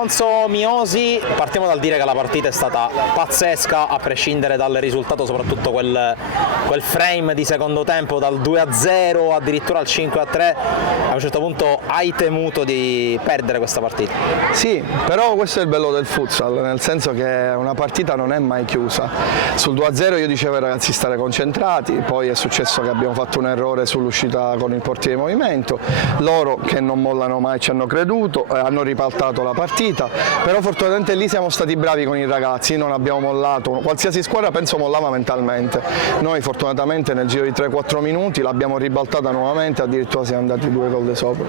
Alfonso Miosi, partiamo dal dire che la partita è stata pazzesca a prescindere dal risultato, soprattutto quel frame di secondo tempo dal 2-0 addirittura al 5-3. A un certo punto hai temuto di perdere questa partita? Sì, però questo è il bello del futsal, nel senso che una partita non è mai chiusa. Sul 2-0 io dicevo ai ragazzi stare concentrati, poi è successo che abbiamo fatto un errore sull'uscita con il portiere di movimento, loro che non mollano mai ci hanno creduto, hanno ripaltato la partita, però fortunatamente lì siamo stati bravi con i ragazzi, non abbiamo mollato, qualsiasi squadra penso mollava mentalmente, noi fortunatamente nel giro di 3-4 minuti l'abbiamo ribaltata nuovamente, addirittura siamo andati 2 gol di sopra.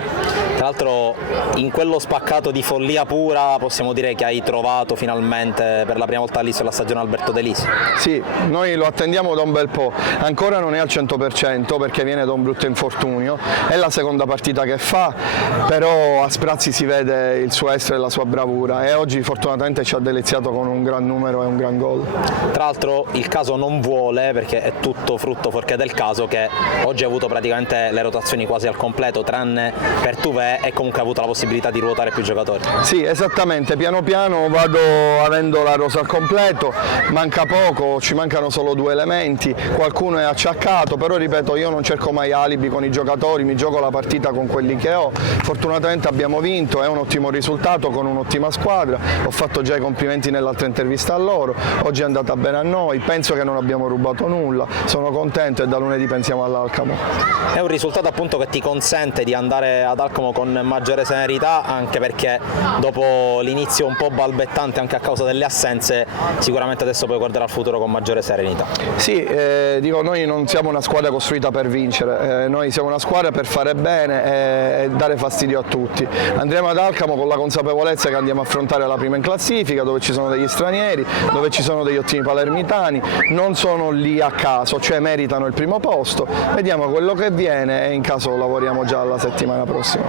Tra l'altro in quello spaccato di follia pura possiamo dire che hai trovato finalmente per la prima volta all'inizio della stagione Alberto De Lisi. Sì, noi lo attendiamo da un bel po', ancora non è al 100% perché viene da un brutto infortunio, è la seconda partita che fa, però a sprazzi si vede il suo essere e la sua bravura e oggi fortunatamente ci ha deliziato con un gran numero e un gran gol. Tra l'altro il caso non vuole, perché è tutto frutto fuorché del caso, che oggi ha avuto praticamente le rotazioni quasi al completo, tranne per Tuve, e comunque ha avuto la possibilità di ruotare più giocatori. Sì, esattamente, piano piano vado avendo la rosa al completo, manca poco, ci mancano solo 2 elementi, qualcuno è acciaccato, però ripeto io non cerco mai alibi con i giocatori, mi gioco la partita con quelli che ho, fortunatamente abbiamo vinto, è un ottimo risultato con un'ottima squadra, ho fatto già i complimenti nell'altra intervista a loro, oggi è andata bene a noi, penso che non abbiamo rubato nulla, sono contento e da lunedì pensiamo all'Alcamo. È un risultato appunto che ti consente di andare ad Alcamo con maggiore serenità, anche perché dopo l'inizio un po' balbettante anche a causa delle assenze sicuramente adesso puoi guardare al futuro con maggiore serenità. Sì, dico, noi non siamo una squadra costruita per vincere, noi siamo una squadra per fare bene e dare fastidio a tutti. Andremo ad Alcamo con la consapevolezza che andiamo a affrontare la prima in classifica, dove ci sono degli stranieri, dove ci sono degli ottimi palermitani, non sono lì a caso, cioè meritano il primo posto, vediamo quello che viene e in caso lavoriamo già la settimana prossima.